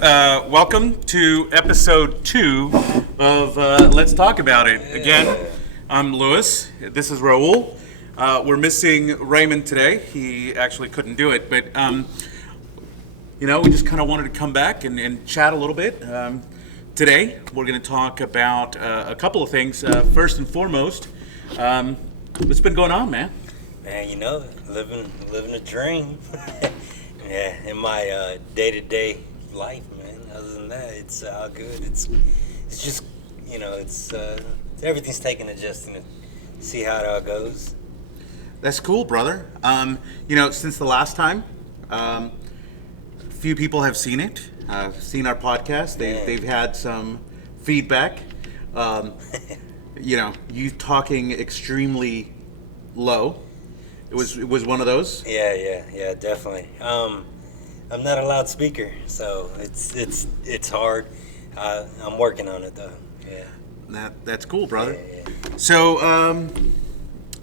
Welcome to episode 2 of Let's Talk About It. Again, I'm Lewis. This is Raul. We're missing Raymond today. He actually couldn't do it, but we just kind of wanted to come back and chat a little bit. Today, we're going to talk about a couple of things. First and foremost, what's been going on, man? Man, living a dream. Yeah, in my day-to-day life, man. Other than that, it's all good. It's just, it's everything's taking adjusting to see how it all goes. That's cool, brother. Since the last time, a few people have seen it, seen our podcast. They've had some feedback. You talking extremely low. It was one of those. Yeah, definitely. I'm not a loudspeaker, so it's hard. I'm working on it though. Yeah. That's cool, brother. Yeah. So,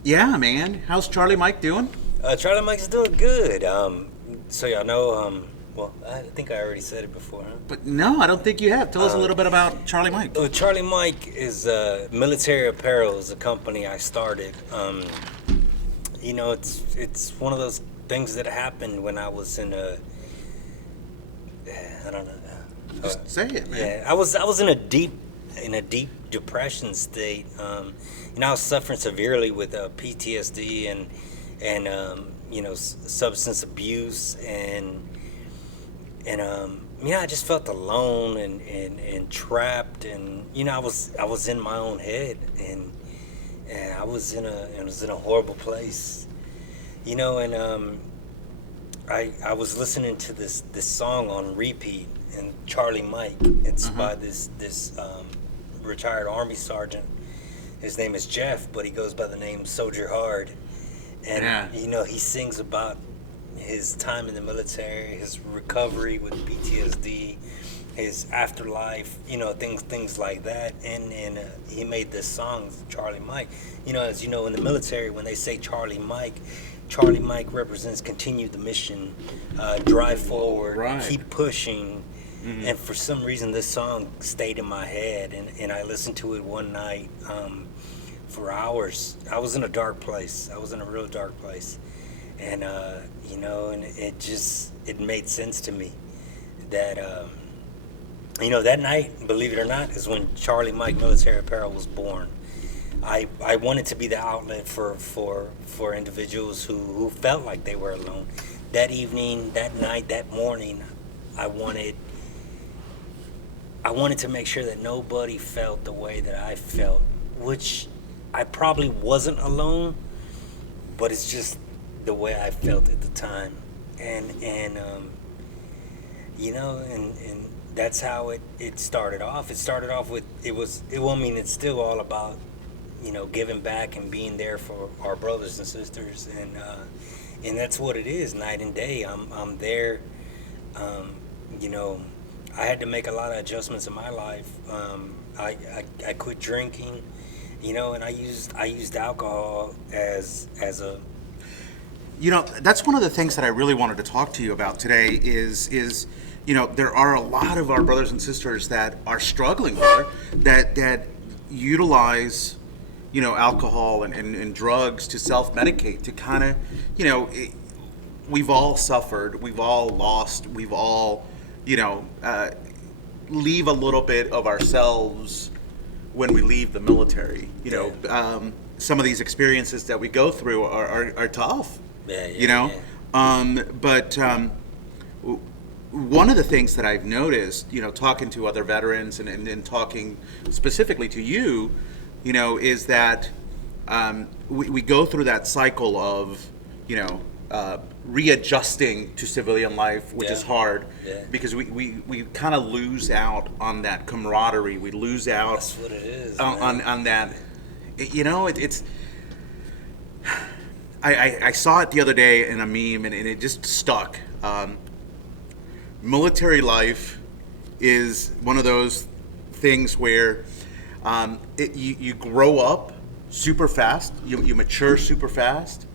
man, how's Charlie Mike doing? Charlie Mike's doing good. So y'all know. Well, I think I already said it before, huh? But no, I don't think you have. Tell us a little bit about Charlie Mike. Charlie Mike is Military Apparel is a company I started. It's one of those things that happened when I was in a. I don't know. Just say it, man. Yeah, I was in a deep depression state. I was suffering severely with PTSD and substance abuse and I just felt alone and trapped and I was in my own head and I was in a horrible place, I was listening to this song on repeat, and Charlie Mike. It's by this retired Army sergeant. His name is Jeff, but he goes by the name Soldier Hard. And he sings about his time in the military, his recovery with PTSD, his afterlife, things like that. And he made this song, Charlie Mike. As you know, in the military, when they say Charlie Mike represents continue the mission, drive forward, right. Keep pushing. Mm-hmm. And for some reason, this song stayed in my head, and I listened to it one night for hours. I was in a dark place. I was in a real dark place. And, and it made sense to me that, that night, believe it or not, is when Charlie Mike Military Apparel was born. I wanted to be the outlet for individuals who felt like they were alone. That evening, that night, that morning, I wanted to make sure that nobody felt the way that I felt, which I probably wasn't alone, but it's just the way I felt at the time. And that's how it started off. It started off with it's still all about giving back and being there for our brothers and sisters, and that's what it is, night and day. I'm there. I had to make a lot of adjustments in my life. I quit drinking, and I used alcohol as a. That's one of the things that I really wanted to talk to you about today is there are a lot of our brothers and sisters that are struggling here that utilize alcohol and drugs to self-medicate, to kind of, we've all suffered, we've all lost, we've all, leave a little bit of ourselves when we leave the military. Some of these experiences that we go through are tough. But one of the things that I've noticed, talking to other veterans and talking specifically to you, is that we go through that cycle of, readjusting to civilian life, which is hard because we kind of lose out on that camaraderie. We lose out. That's what it is. On that, it's. I saw it the other day in a meme and it just stuck. Military life is one of those things where you grow up super fast, you mature super fast,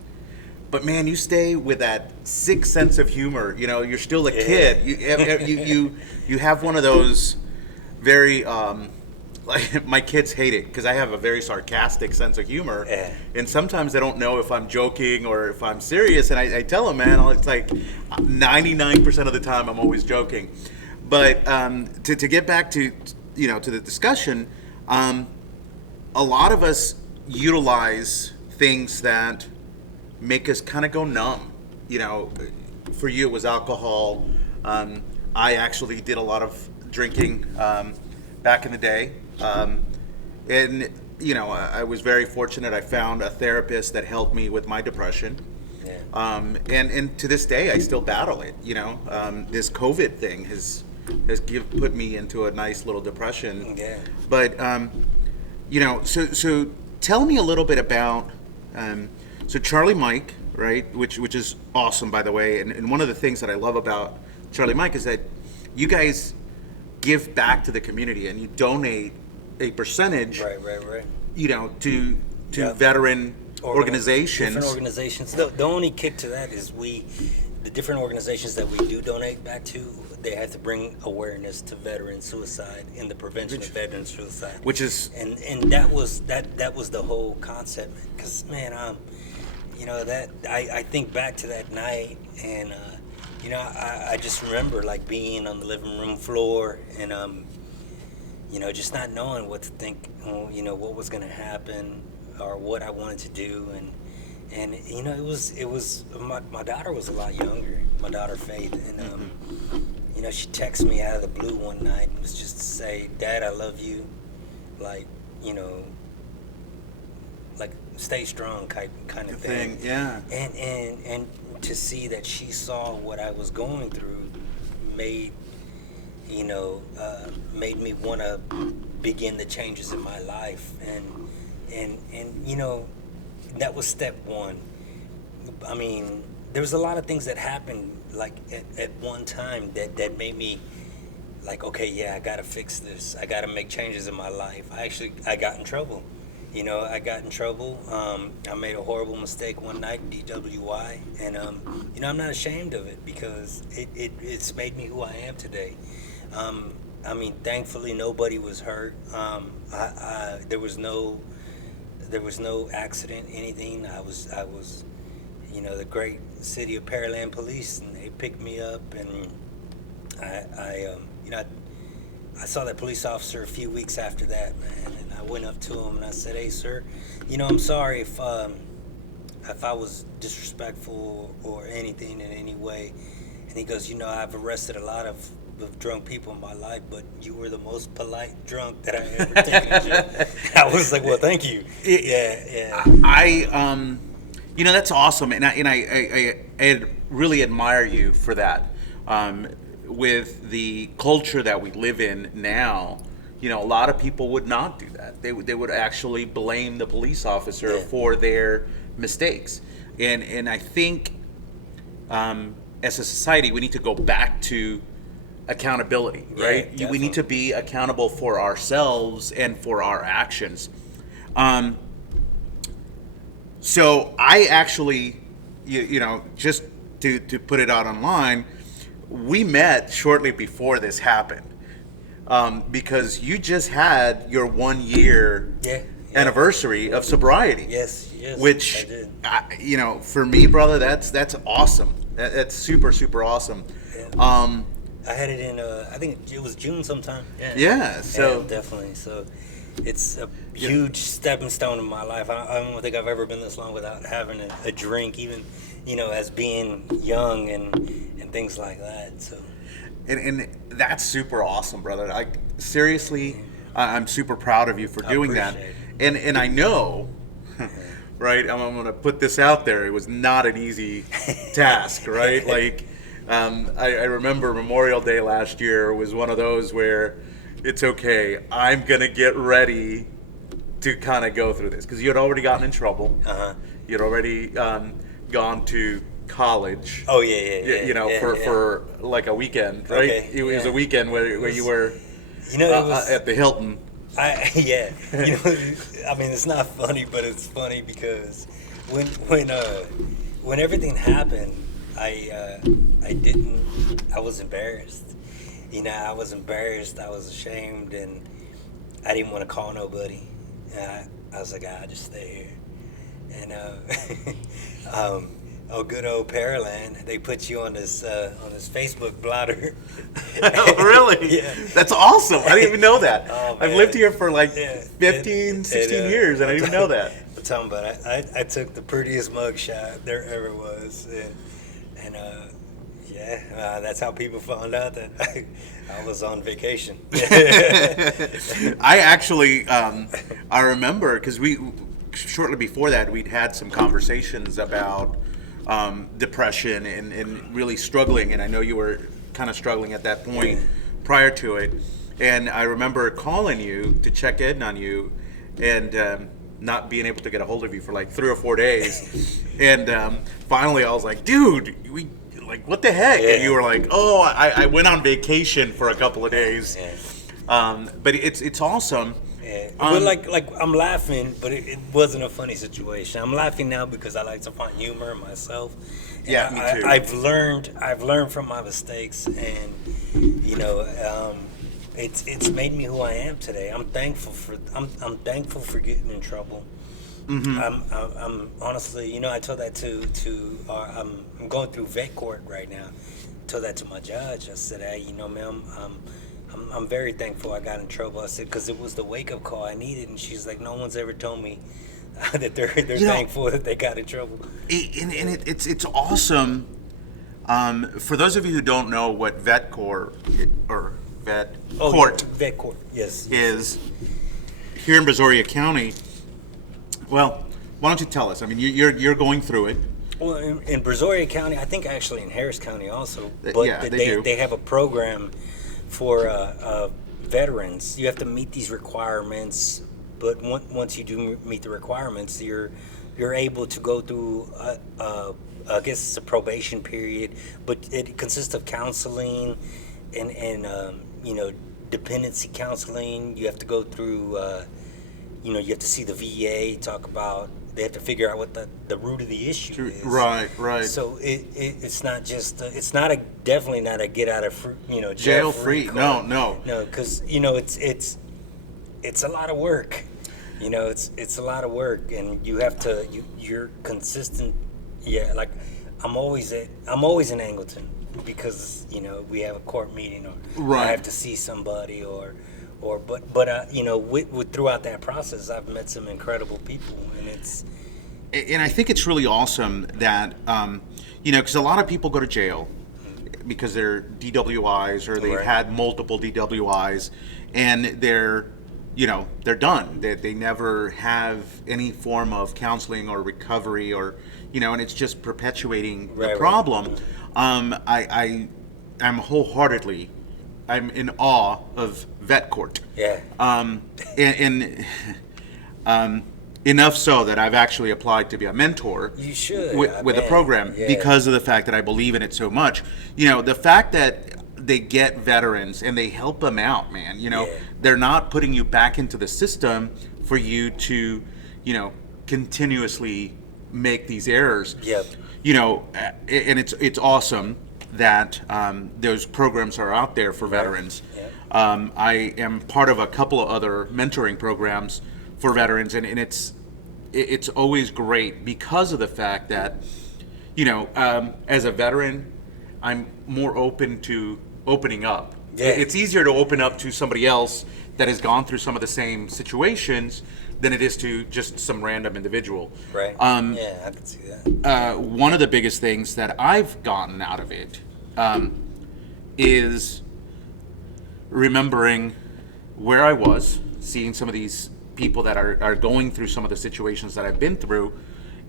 But man, you stay with that sick sense of humor. You know, you're still a kid. You have one of those very like my kids hate it because I have a very sarcastic sense of humor, and sometimes they don't know if I'm joking or if I'm serious. And I tell them, man, it's like 99% of the time I'm always joking. But to get back to to the discussion, a lot of us utilize things that make us kind of go numb. You know, for you it was alcohol. I actually did a lot of drinking back in the day. And I was very fortunate. I found a therapist that helped me with my depression. And to this day I still battle it. This COVID thing has put me into a nice little depression. But so tell me a little bit about so Charlie Mike, right, which is awesome, by the way. And one of the things that I love about Charlie Mike is that you guys give back to the community and you donate a percentage, right. To veteran organizations. Different organizations. The only kick to that is the different organizations that we do donate back to, they have to bring awareness to veteran suicide and the prevention of veteran suicide. Which is and that was the whole concept. Because man, I think back to that night and. I just remember like being on the living room floor and just not knowing what to think, what was going to happen or what I wanted to do, and it was my daughter was a lot younger, my daughter Faith, and she texted me out of the blue one night and was just to say, "Dad, I love you," like stay strong kind of thing. Yeah. And to see that she saw what I was going through made me want to begin the changes in my life, and that was step one. I mean, there was a lot of things that happened like at one time that made me like, okay, yeah, I gotta fix this. I gotta make changes in my life. I got in trouble. I got in trouble. I made a horrible mistake one night, DWI, and I'm not ashamed of it because it's made me who I am today. Thankfully nobody was hurt. There was no accident, anything. I was, the great city of Pearland Police, and they picked me up, and I saw that police officer a few weeks after that, man, and I went up to him and I said, "Hey, sir, I'm sorry if I was disrespectful or anything in any way." And he goes, "I've arrested a lot of drunk people in my life, but you were the most polite drunk that I ever taken to jail." I was like, "Well, thank you." Yeah. That's awesome, and I really admire you for that. With the culture that we live in now, a lot of people would not do that. They would actually blame the police officer for their mistakes. And I think as a society, we need to go back to accountability, right? We need to be accountable for ourselves and for our actions. So I actually, just to put it out online, we met shortly before this happened, because you just had your 1 year anniversary of sobriety. Yes, which I did. For me, brother, that's awesome. That's super, super awesome. Yeah. I had it in I think it was June sometime. So definitely. So it's a huge stepping stone in my life. I don't think I've ever been this long without having a drink, even as being young and things like that. So and that's super awesome, brother. Seriously, I'm super proud of you for doing that. And I know, right, I'm going to put this out there, it was not an easy task, right? Like I remember Memorial Day last year was one of those where it's okay, I'm going to get ready to kind of go through this, because you had already gotten in trouble. You had already gone to college. Oh yeah. For like a weekend, right? Okay, it was a weekend where you were at the Hilton. It's not funny, but it's funny because when when everything happened, I was embarrassed. I was embarrassed. I was ashamed, and I didn't want to call nobody. I was like, I'll just stay here. And good old Pearland, they put you on this Facebook blotter. Oh, really? Yeah. That's awesome. I didn't even know that. Oh, I've man. lived here for like Yeah. 15, 16 years, and I didn't even know that. I'm talking about I took the prettiest mugshot there ever was, and that's how people found out that I was on vacation. I actually, I remember, because shortly before that, we'd had some conversations about depression and really struggling, and I know you were kind of struggling at that point prior to it, and I remember calling you to check in on you, and not being able to get a hold of you for like 3 or 4 days, and finally I was like, dude, what the heck? Yeah. And you were like, oh, I went on vacation for a couple of days. Yeah. But it's awesome. Yeah. But like I'm laughing, but it wasn't a funny situation. I'm laughing now because I like to find humor in myself. And Yeah, me too. I've learned from my mistakes, and it's made me who I am today. I'm thankful for getting in trouble. Mm-hmm. I'm honestly, I told that to I'm going through vet court right now. Told that to my judge. I said, hey, ma'am, I'm very thankful I got in trouble. I said, because it was the wake up call I needed. And she's like, no one's ever told me that they're thankful that they got in trouble. It's awesome. For those of you who don't know what vet court Vet court, yes. is here in Brazoria County. Well, why don't you tell us? I mean, you're going through it. Well, in Brazoria County, I think actually in Harris County also, but Yeah, they do. They have a program for veterans. You have to meet these requirements, but once you do meet the requirements, you're able to go through I guess it's a probation period, but it consists of counseling and dependency counseling. You have to go through you have to see the VA, talk about, they have to figure out what the root of the issue is. Right. So it's not just it's not definitely not a get out of Jail free. No, because it's a lot of work. It's a lot of work, and you have to you're consistent. Yeah, like I'm always in Angleton because we have a court meeting, or Right. I have to see somebody, but with throughout that process, I've met some incredible people, and I think it's really awesome that because a lot of people go to jail because they're DWIs or they've Right. had multiple DWIs, and they're done. They never have any form of counseling or recovery, or and it's just perpetuating the Right. problem. I'm in awe of vet court. yeah. Enough so that I've actually applied to be a mentor You should, with the man. program Yeah. because of the fact that I believe in it so much. The fact that they get veterans and they help them out, man. Yeah. They're not putting you back into the system for you to, continuously make these errors. Yep. And it's awesome that those programs are out there for veterans. Yeah. I am part of a couple of other mentoring programs for veterans, and it's always great because of the fact that as a veteran, I'm more open to opening up. Yeah. It's easier to open up to somebody else that has gone through some of the same situations than it is to just some random individual. Right. Yeah, I can see that. One of the biggest things that I've gotten out of it is remembering where I was, seeing some of these people that are going through some of the situations that I've been through,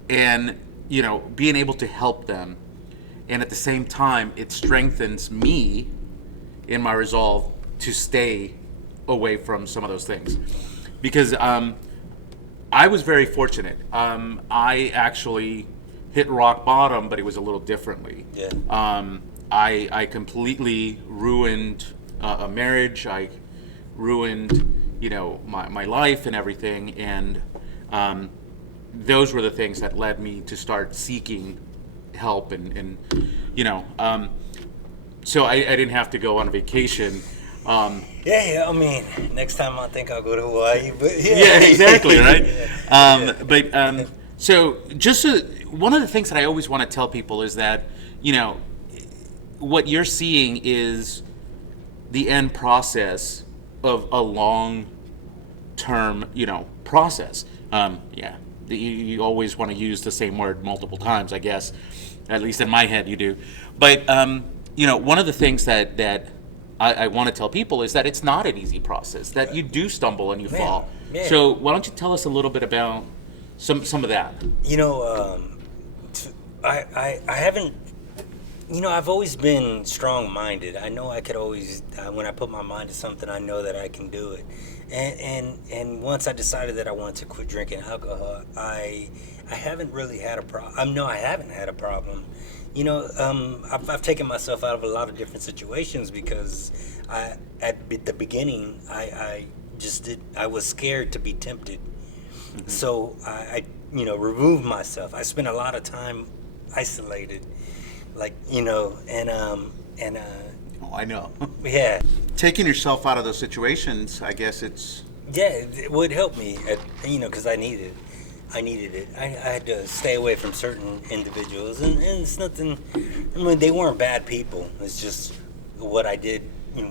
and being able to help them, and at the same time it strengthens me in my resolve to stay away from some of those things, because I was very fortunate. I actually hit rock bottom, but it was a little differently. Yeah. I completely ruined a marriage. I ruined my life and everything, and those were the things that led me to start seeking help, and so I didn't have to go on a vacation. Yeah, I mean, next time I think I'll go to Hawaii, but yeah. Yeah, exactly, right? Yeah. So just one of the things that I always want to tell people is that, what you're seeing is the end process of a long term, process. You always want to use the same word multiple times, I guess. At least in my head, you do. But one of the things that I want to tell people is that it's not an easy process. That you do stumble and you fall. yeah. So why don't you tell us a little bit about some of that? I haven't. I've always been strong-minded. I know I could always, when I put my mind to something, I know that I can do it. And once I decided that I wanted to quit drinking alcohol, I haven't really had a problem. No, I haven't had a problem. I've taken myself out of a lot of different situations because at the beginning, I was scared to be tempted. Mm-hmm. So I removed myself. I spent a lot of time isolated. I know. Yeah. Taking yourself out of those situations, I guess it's... Yeah, it would help me, because I needed it. I had to stay away from certain individuals, and it's nothing, they weren't bad people. It's just what I did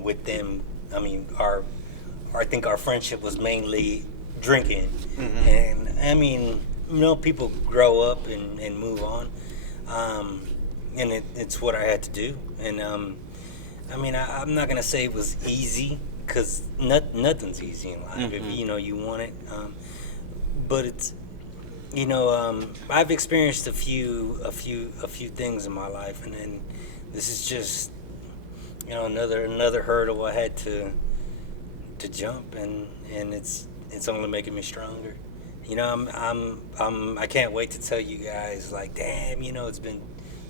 with them. I mean, I think our friendship was mainly drinking. Mm-hmm. And, people grow up and move on. And it's what I had to do. And I'm not gonna say it was easy, because nothing's easy in life. Mm-hmm. If you want it, but it's I've experienced a few things in my life, and then this is just another hurdle I had to jump, and it's only making me stronger. I can't wait to tell you guys, like, damn,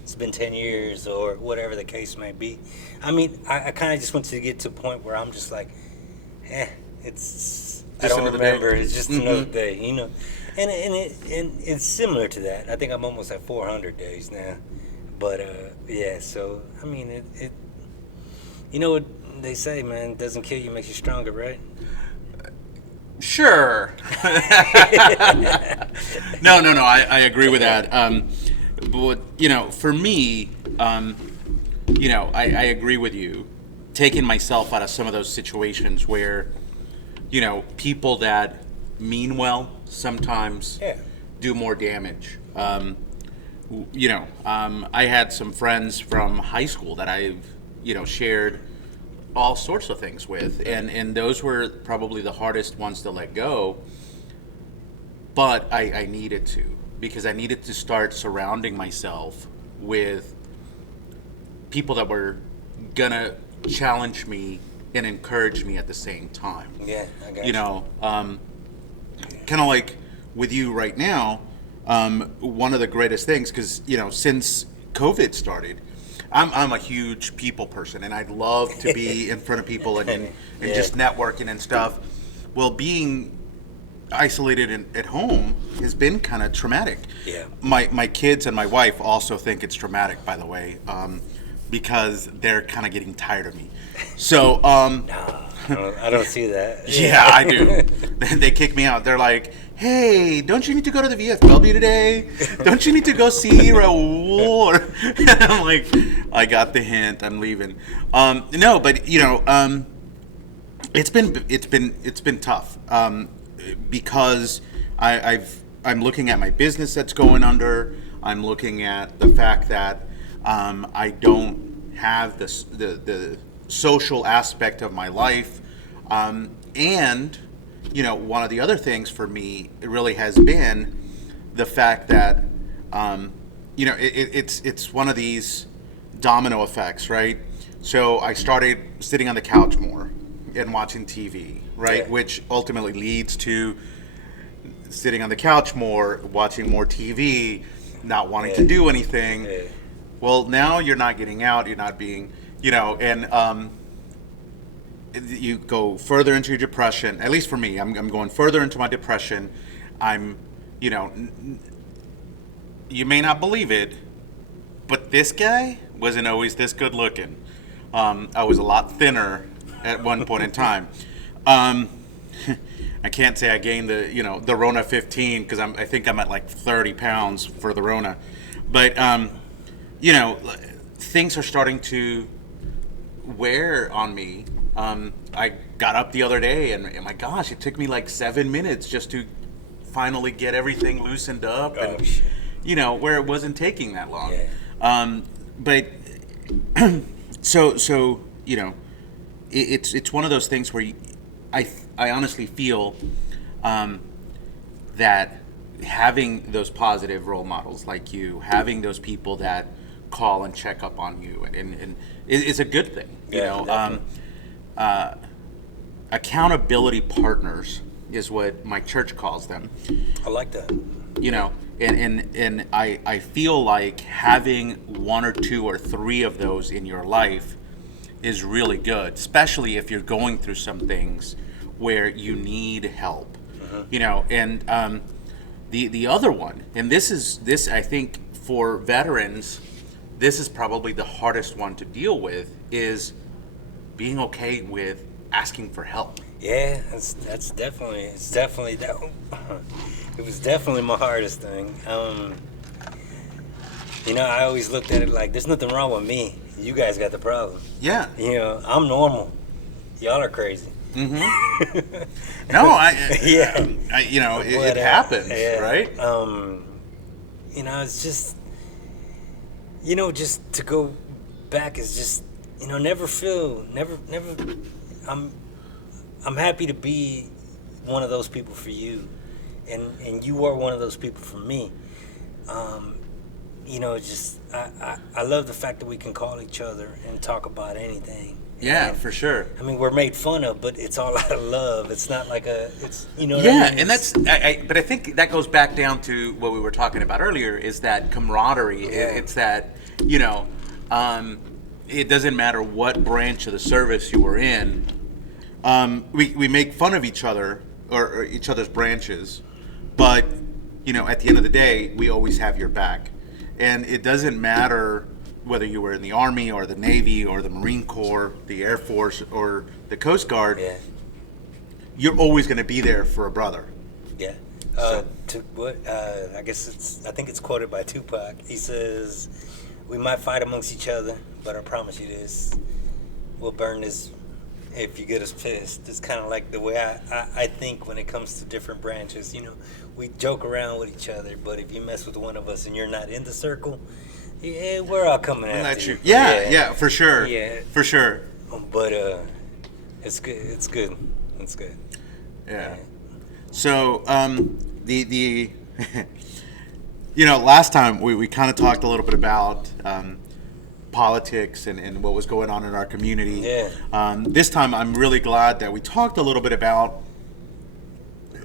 it's been 10 years or whatever the case may be. I kind of just want to get to a point where I'm just like, I don't remember. It's just another day, And it's similar to that. I think I'm almost at 400 days now. But, yeah, so, what they say, man, it doesn't kill you, makes you stronger, right? Sure. No, I agree with that. But, for me, I agree with you. Taking myself out of some of those situations where, people that mean well sometimes do more damage. I had some friends from high school that I've, shared all sorts of things with, and those were probably the hardest ones to let go. But I needed to, because I needed to start surrounding myself with people that were gonna challenge me and encourage me at the same time. Yeah, I got you. Kind of like with you right now, one of the greatest things, because, since COVID started, I'm a huge people person, and I'd love to be in front of people and just networking and stuff. Well, being isolated at home has been kind of traumatic. Yeah. My kids and my wife also think it's traumatic, by the way, because they're kind of getting tired of me. So No, I don't see that. yeah, I do. They kick me out. They're like, hey, don't you need to go to the VFW today? Don't you need to go see Raul? And I'm like, I got the hint. I'm leaving. No, but it's been tough, because I'm looking at my business that's going under. I'm looking at the fact that I don't have the social aspect of my life, and one of the other things for me, it really has been the fact that it's one of these domino effects, right? So I started sitting on the couch more and watching TV, right? Yeah. Which ultimately leads to sitting on the couch more, watching more TV, not wanting to do anything. Yeah. Well, now you're not getting out, you're not being, and you go further into your depression. At least for me, I'm going further into my depression. I'm, you may not believe it, But this guy wasn't always this good looking. I was a lot thinner at one point in time. I can't say I gained the Rona 15 because I think I'm at like 30 pounds for the Rona. But, things are starting to wear on me. I got up the other day and my gosh, it took me like 7 minutes just to finally get everything loosened up and, where it wasn't taking that long. Yeah. But so it's one of those things where I honestly feel that having those positive role models like you, having those people that call and check up on you, and it's a good thing. Accountability partners is what my church calls them. I like that. And I feel like having one or two or three of those in your life is really good, especially if you're going through some things where you need help. And the other one, and this I think for veterans, this is probably the hardest one to deal with, is being okay with asking for help. Yeah, it's definitely that. It was definitely my hardest thing. I always looked at it like there's nothing wrong with me. You guys got the problem. Yeah. I'm normal. Y'all are crazy. Mm-hmm. No, it happens, right? It's just, just to go back is just, never. I'm happy to be one of those people for you, and you are one of those people for me. I love the fact that we can call each other and talk about anything. Yeah, and, for sure. I mean, we're made fun of, but it's all out of love. It's not like what I mean? And but I think that goes back down to what we were talking about earlier, is that camaraderie. Yeah. It's that, it doesn't matter what branch of the service you were in. We make fun of each other or each other's branches, but, at the end of the day, we always have your back. And it doesn't matter whether you were in the Army or the Navy or the Marine Corps, the Air Force or the Coast Guard, you're always going to be there for a brother. Yeah. I think it's quoted by Tupac. He says, "We might fight amongst each other, but I promise you this, we'll burn this if you get us pissed." It's kind of like the way I think when it comes to different branches. We joke around with each other, but if you mess with one of us and you're not in the circle, yeah, we're all coming after you. Yeah, for sure. Yeah. For sure. But it's good. It's good. It's good. Yeah. So the last time we kind of talked a little bit about politics and what was going on in our community. Yeah. This time I'm really glad that we talked a little bit about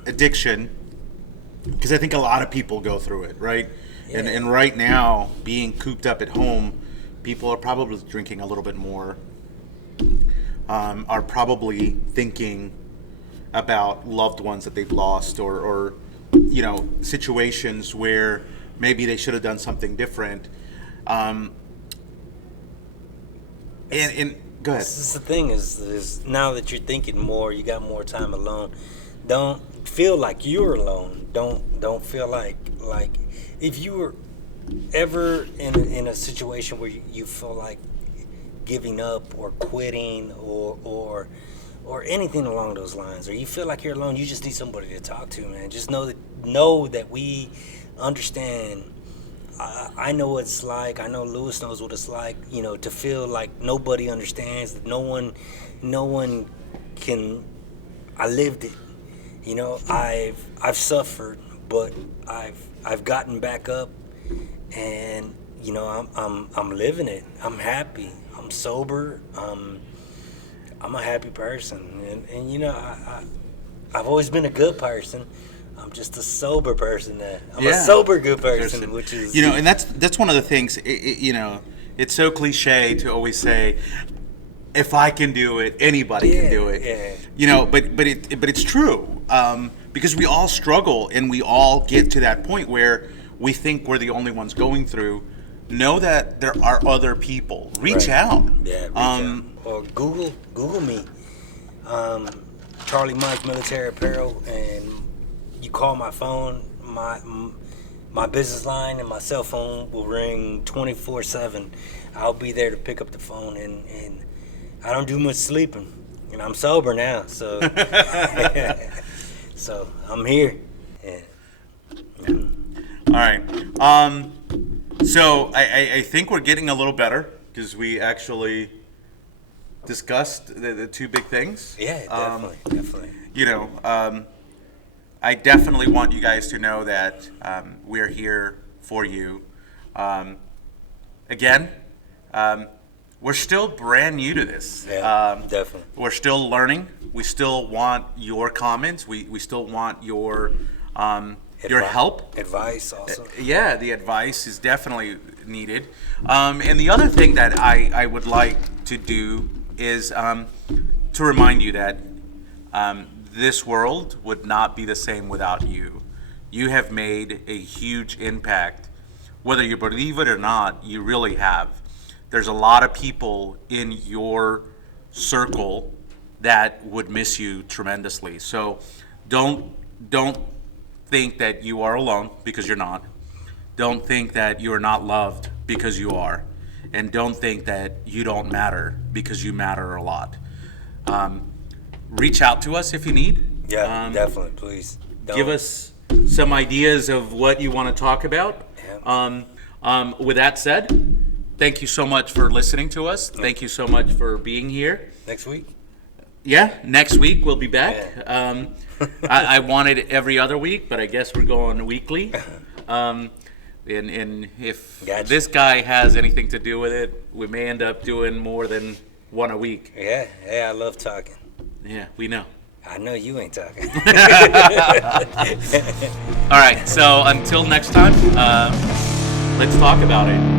addiction, because I think a lot of people go through it, right? Yeah. And right now, being cooped up at home, people are probably drinking a little bit more, are probably thinking about loved ones that they've lost, or situations where maybe they should have done something different. And go ahead. This is the thing is now that you're thinking more, you got more time alone. Don't feel like you're alone. Don't feel like if you were ever in a situation where you feel like giving up or quitting or anything along those lines, or you feel like you're alone, you just need somebody to talk to, man. Just know that we understand. I know what it's like. I know Lewis knows what it's like, to feel like nobody understands, that no one can. I lived it. I've suffered, but I've gotten back up, and I'm living it. I'm happy. I'm sober. I'm a happy person, and I've always been a good person. I'm just a sober person now. I'm a sober good person, which is and that's one of the things. It's so cliche to always say, if I can do it, anybody can do it. Yeah. But it's true, because we all struggle and we all get to that point where we think we're the only ones going through, know that there are other people. Reach out. Yeah, reach out. Or Google me, Charlie Mike Military Apparel, and you call my phone. My business line and my cell phone will ring 24/7. I'll be there to pick up the phone, and I don't do much sleeping, and I'm sober now, so so I'm here. Yeah. All right. So I think we're getting a little better because we actually discussed the two big things. Yeah, definitely. You know, I definitely want you guys to know that we're here for you. Again, we're still brand new to this. Yeah, definitely. We're still learning. We still want your comments. We still want your help. Advice also. Yeah, the advice is definitely needed. And the other thing that I would like to do is to remind you that this world would not be the same without you. You have made a huge impact. Whether you believe it or not, you really have. There's a lot of people in your circle that would miss you tremendously. So don't think that you are alone, because you're not. Don't think that you are not loved, because you are. And don't think that you don't matter, because you matter a lot. Reach out to us if you need. Yeah, definitely, please. Give us some ideas of what you want to talk about. Yeah. With that said, thank you so much for listening to us. Thank you so much for being here. Next week? Yeah, next week we'll be back. Yeah. I wanted every other week, but I guess we're going weekly. And if this guy has anything to do with it, we may end up doing more than one a week. Yeah, I love talking. Yeah, we know. I know you ain't talking. All right, so until next time, let's talk about it.